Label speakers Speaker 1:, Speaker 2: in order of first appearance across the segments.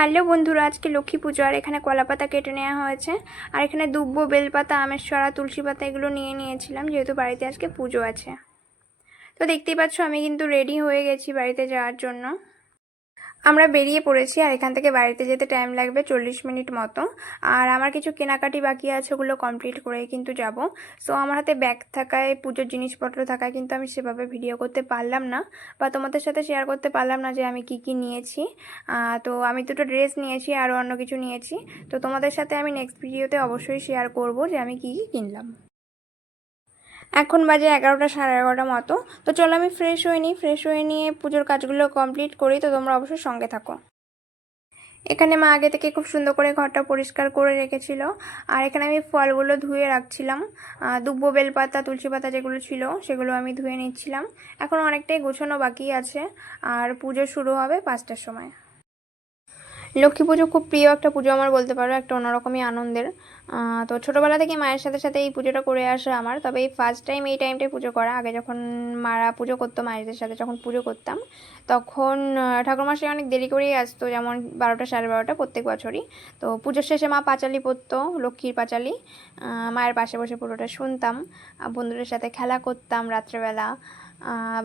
Speaker 1: Hello বন্ধুরা, আজকে লক্ষ্মী পুজো, আর এখানে কলা পাতা কেটে নেওয়া হয়েছে। আর এখানে দুব্ব, বেলপাতা, আমের সরা তুলসী পাতা এগুলো নিয়ে নিয়েছিলাম, যেহেতু বাড়িতে আজকে পুজো আছে। তো দেখতেই পাচ্ছ, আমি কিন্তু রেডি হয়ে গেছি বাড়িতে যাওয়ার জন্য। আমরা বেরিয়ে পড়েছি আর এখান থেকে বাড়িতে যেতে টাইম লাগবে চল্লিশ মিনিট মতো। আর আমার কিছু কেনাকাটি বাকি আছে, ওগুলো কমপ্লিট করেই কিন্তু যাব। সো আমার হাতে ব্যাগ থাকায়, পুজোর জিনিসপত্র থাকায় কিন্তু আমি সেভাবে ভিডিও করতে পারলাম না বা তোমাদের সাথে শেয়ার করতে পারলাম না যে আমি কি কি নিয়েছি। তো আমি দুটো ড্রেস নিয়েছি, আরও অন্য কিছু নিয়েছি। তো তোমাদের সাথে আমি নেক্সট ভিডিওতে অবশ্যই শেয়ার করব যে আমি কি কি কিনলাম। এখন বাজে এগারোটা, সাড়ে এগারোটা মতো। তো চলো আমি ফ্রেশ হয়ে নিই ফ্রেশ হয়ে নিয়ে পুজোর কাজগুলো কমপ্লিট করি, তো তোমরা অবশ্যই সঙ্গে থাকো। এখানে মা আগে থেকে খুব সুন্দর করে ঘরটা পরিষ্কার করে রেখেছিল। আর এখানে আমি ফলগুলো ধুয়ে রাখছিলাম। দুব্বো বেলপাতা, তুলসী পাতা যেগুলো ছিল, সেগুলো আমি ধুয়ে নিচ্ছিলাম। এখন অনেকটাই গোছানো বাকি আছে। আর পুজো শুরু হবে পাঁচটার সময়। লক্ষ্মী পুজো খুব প্রিয় একটা পুজো আমার বলতে পারো একটা অন্যরকমই আনন্দের। তো ছোটোবেলা থেকে মায়ের সাথে সাথে এই পুজোটা করে আসা আমার। তবে এই ফার্স্ট টাইম এই টাইমটাই পুজো করা আগে যখন মারা পুজো করতো মায়েদের সাথে যখন পুজো করতাম তখন আহ, ঠাকুরমশাই অনেক দেরি করেই আসতো যেমন বারোটা সাড়ে বারোটা প্রত্যেক বছরই। তো পুজোর শেষে মা পাঁচালি পড়তো লক্ষ্মীর পাঁচালি। মায়ের পাশে বসে পুরোটা শুনতাম বন্ধুদের সাথে খেলা করতাম রাত্রেবেলা।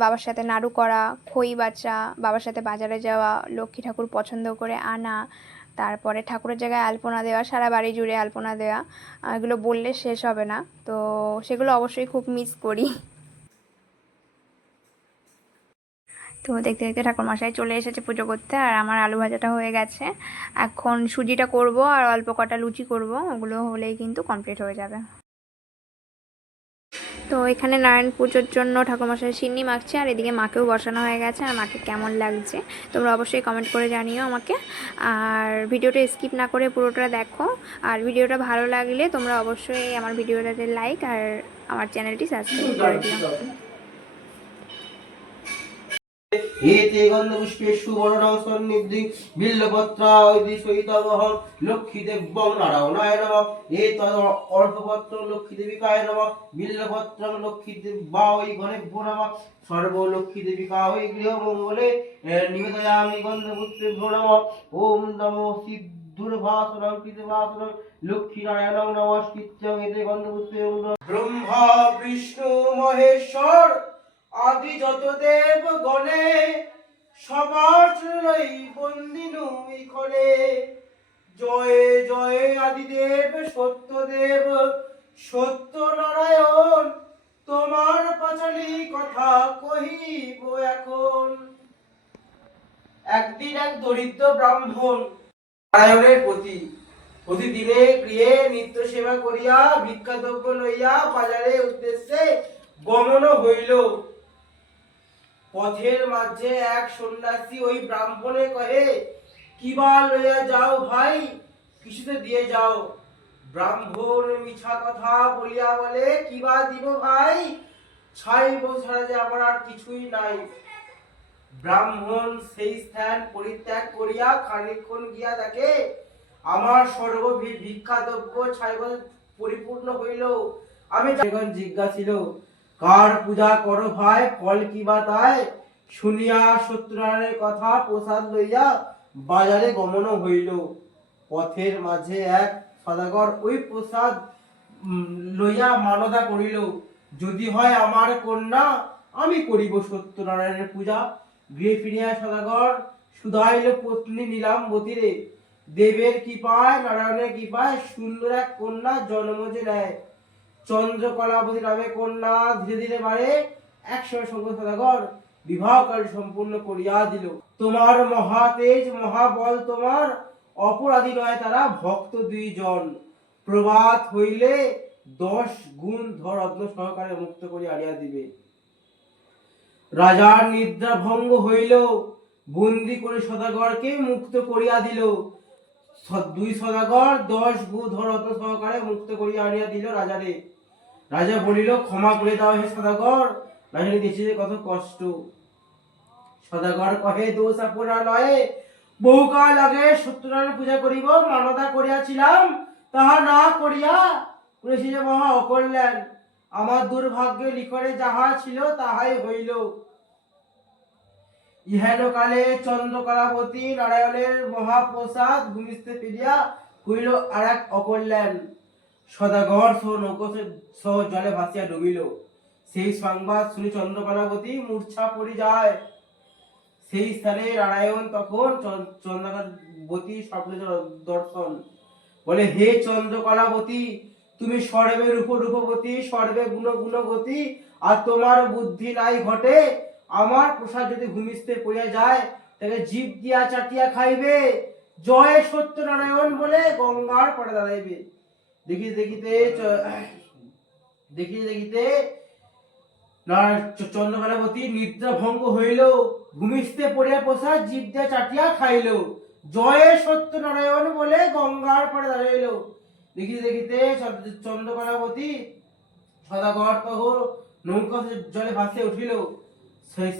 Speaker 1: বাবার সাথে নাড়ু করা, খই বাচ্চা বাবার সাথে বাজারে যাওয়া, লক্ষ্মী ঠাকুর পছন্দ করে আনা, তারপরে ঠাকুরের জায়গায় আলপনা দেওয়া, সারা বাড়ি জুড়ে আলপনা দেওয়া এগুলো বললে শেষ হবে না। তো সেগুলো অবশ্যই খুব মিস করি। তো দেখতে দেখতে ঠাকুর মশাই চলে এসেছে পুজো করতে, আর আমার আলু ভাজাটা হয়ে গেছে। এখন সুজিটা করব আর অল্প কটা লুচি করব, ওগুলো হলেই কিন্তু কমপ্লিট হয়ে যাবে। তো এখানে নারায়ণ পুজোর জন্য ঠাকুরমশাই সিন্নি মাখছে আর এদিকে মাকেও বসানো হয়ে গেছে আর মাকে কেমন লাগছে তোমরা অবশ্যই কমেন্ট করে জানিও আমাকে। আর ভিডিওটা স্কিপ না করে পুরোটা দেখো। আর ভিডিওটা ভালো লাগলে তোমরা অবশ্যই আমার ভিডিওটাতে লাইক আর আমার চ্যানেলটি সাবস্ক্রাইব করে দিও।
Speaker 2: এতে গন্ধপুষ্পে সুবর্ণ সন্নিধি, বিল্লপত্রা ঐদি সহিতমহম লক্ষ্মীদেবং নারায়ণায় নম। এতদ অল্পপত্র লক্ষ্মীদেবিকায় নম। বিল্লপত্রং লক্ষ্মীদেবা ওই গণেভ্যো নম। সর্ব লক্ষ্মীদেবিকা ওই গৃহমঙ্গলে নিবেদয়ামি গন্ধপুষ্পেভ্যো নম। ওম নমো সিদ্ধুর্ভাসনং কৃতভাসনং লক্ষ্মীনারায়ণং নমস্কৃত্যং এতে গন্ধপুষ্পে ব্রহ্মা, বিষ্ণু, মহেশ্বর আদি যত দেব গণে সবার চরণই বন্দিনু ইখনে জয় জয় আদিদেব, সত্যদেব সত্য নারায়ণ তোমার পাঁচালি কথা কহিব এখন। একদিন এক দরিদ্র ব্রাহ্মণ নারায়ণের প্রতি প্রতিদিনে গৃহে নিত্য সেবা করিয়া ভিক্ষাদ্রব্য লইয়া বাজারের উদ্দেশ্যে গমন হইল। পথের মাঝে এক সন্ন্যাসী ওই ব্রাহ্মণে কহে কিবা লইয়া যাও ভাই? কিছুতে দিয়ে যাও? ব্রাহ্মণ মিছা কথা বলিয়া বলে, কি কিবা দিব ভাই? ছাই ছাড়া যে আমার আর কিছুই নাই। ব্রাহ্মণ সেই স্থান পরিত্যাগ করিয়া খানিকক্ষণ গিয়া দেখে, আমার সর্ব ভিক্ষাদ্রব্য ছাই পরিপূর্ণ হইল। আমি যখন জিজ্ঞাসিল কার পূজা করো ভাই, ফল কি বা তাই? শুনিয়া সত্যনারায়ণের কথা প্রসাদ লইয়া বাজারে গমন হইল। পথের মাঝে এক সদাগর ওই প্রসাদ লইয়া মানদা করিল। যদি হয় আমার কন্যা, আমি করিব সত্যনারায়ণের পূজা। গৃহে ফিরিয়া সদাগর সুধাইল পত্নী নিলাম বতিরে দেবের কৃপায়, নারায়ণের কৃপায় সুন্দর এক কন্যা জন্ম যে নেয়। চন্দ্রকলাবতী নামে কন্যা ধীরে ধীরে বাড়ে, একসময় শঙ্কর সদাগর, বিবাহ কার্য সম্পূর্ণ করিয়া দিল। তোমার মহাতেজ মহাবল তোমার, অপরাধী নয় তারা ভক্ত দুইজন। প্রবাদ হইলে দশ গুণ ধর রত্ন সহকারে মুক্ত করিয়া আনিয়া দিবে। রাজার নিদ্রা ভঙ্গ হইল, বন্দি করে সদাগরকে মুক্ত করিয়া দিল। দুই সদাগর দশ গু ধরত্ন সহকারে মুক্ত করিয়া আনিয়া দিল রাজারে। রাজা বলিল, ক্ষমা করে দাও হে সদাগর। রাজনী দেশে কত কষ্ট। সদাগর কহে, দোষ আপনা লয়ে বহুকাল আগে সত্যনারায়ণ পূজা করিব মানদা করিয়াছিলাম, তাহা না করিয়া করেছি যে মহা অকল্যাণ। আমার দুর্ভাগ্যে লিখনে যাহা ছিল, তাহাই হইল। ইহেনকালে চন্দ্রকলাপতি নারায়ণের মহাপ্রসাদ ভূমিষ্ঠে ফিরিয়া হইল আর এক অকল্যাণ। সদাগর সহ নৌকো সহ জলে ভাসিয়া ডুবিল। সেই সংবাদ শুনি চন্দ্রকলাপতি মূর্ছা পড়ি যায়। সেই স্থানে নারায়ণ তখন চন- চন্দ্রকলাবতী স্বপ্নে দর্শন। বলে, হে চন্দ্রকলাবতী তুমি সর্বে রূপ রূপবতী সর্বে গুণ গুণগতি, আর তোমার বুদ্ধি নাই ঘটে। আমার প্রসাদ যদি ভূমিষ্ঠে পড়িয়া যায়, তাকে জীব দিয়া চাটিয়া খাইবে। জয় সত্যনারায়ণ বলে গঙ্গার পরে দাঁড়াইবে। দেখিতে দেখিতে দেখিতে দেখিতে নারায়ণ- চ- চন্দ্রকলাবতী নিদ্রা ভঙ্গ হইল ভূমিষ্ঠে পড়িয়া দিয়া চাটিয়া খাইল জয় সত্যনারায়ণ বলে গঙ্গার পরে দাঁড়াইল। দেখিতে দেখিতে চন্দ্র- চন্দ্রকলাবতী সদাগর তহ নৌকা জলে ভাসিয়া উঠিল।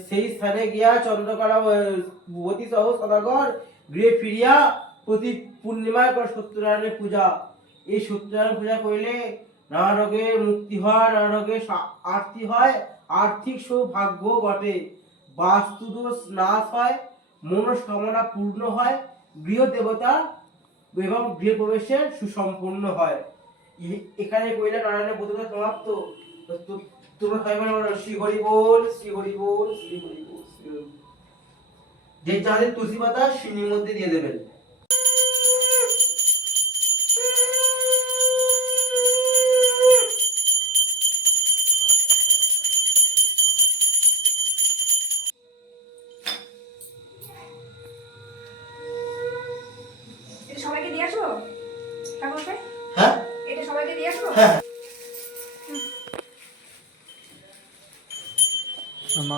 Speaker 2: সেই- স্থানে গিয়া চন্দ্রকলা বতী সহ সদাগর গৃহে ফিরিয়া প্রতি পূর্ণিমায় করে সত্যনারায়ণের পূজা এই সত্যনারায়ণ পূজা করিলে নানা রোগের মুক্তি হয় নানা রোগের আরতি হয় আর্থিক সৌভাগ্য ঘটে। বাস্তু দোষ নাশ হয় মনস্কামনা পূর্ণ হয় গৃহ দেবতা এবং গৃহ প্রবেশের সুসম্পন্ন হয়। এখানে কইলা নারায়ণের প্রতিটা সমাপ্ত। তোমরা সবাই বলো, শ্রী বল শ্রী বল শ্রী। যে যাদের তুলসী পাতা সিনির মধ্যে দিয়ে দেবেন।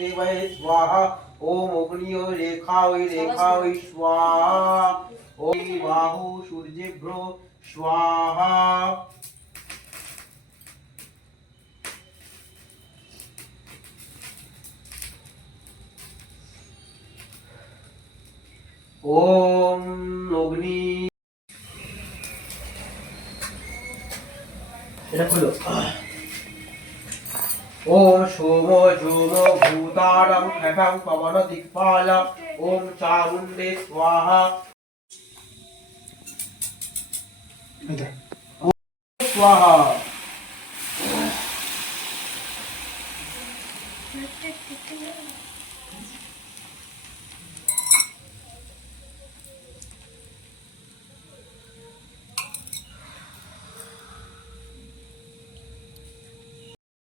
Speaker 2: দেবায় স্বাহা ওম রেখা ওই রেখা ওই স্বাহা ওই বাহু সূর্যেভ্র স্বাহা ওম অগ্নি এটা খুলো। ওম সোম জোম ভূতারং খ্যাঠং পবন দিক্পাল। ওম स्वाहा স্বাহা
Speaker 3: এটা
Speaker 2: স্বাহা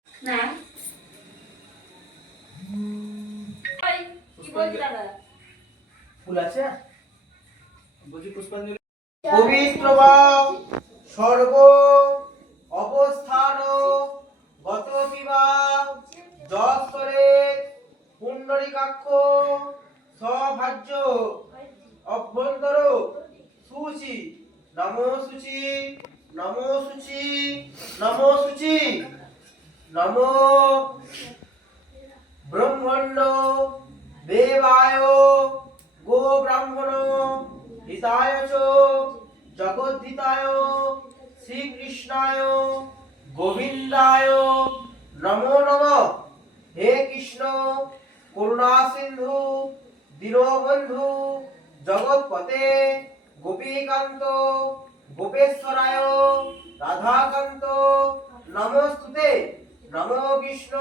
Speaker 1: না কি বলছি দাদা
Speaker 2: ফুল আছে?
Speaker 3: বলছি পুষ্পাঞ্জলি।
Speaker 2: পবিত্র সর্ব অবস্থান গত বিবাহ যশ্বরে পুণ্ডরিকাক্ষ সভাজ্য অভ্যন্তর সুচি। নমো সুচি নমো সুচি নমো সুচি নমো ব্রহ্মণ্ড দেবায় গো ব্রাহ্মণ, হিতায় চ, জগদ্ধিতায়, শ্রীকৃষ্ণায়, গোবিন্দায়, নমো নম। হে কৃষ্ণ করুণা সিন্ধু দীনবন্ধু, জগৎপতে, গোপীকান্ত, গোপেশ্বরায়, রাধাকান্ত, নমস্তুতে, নমো কৃষ্ণ।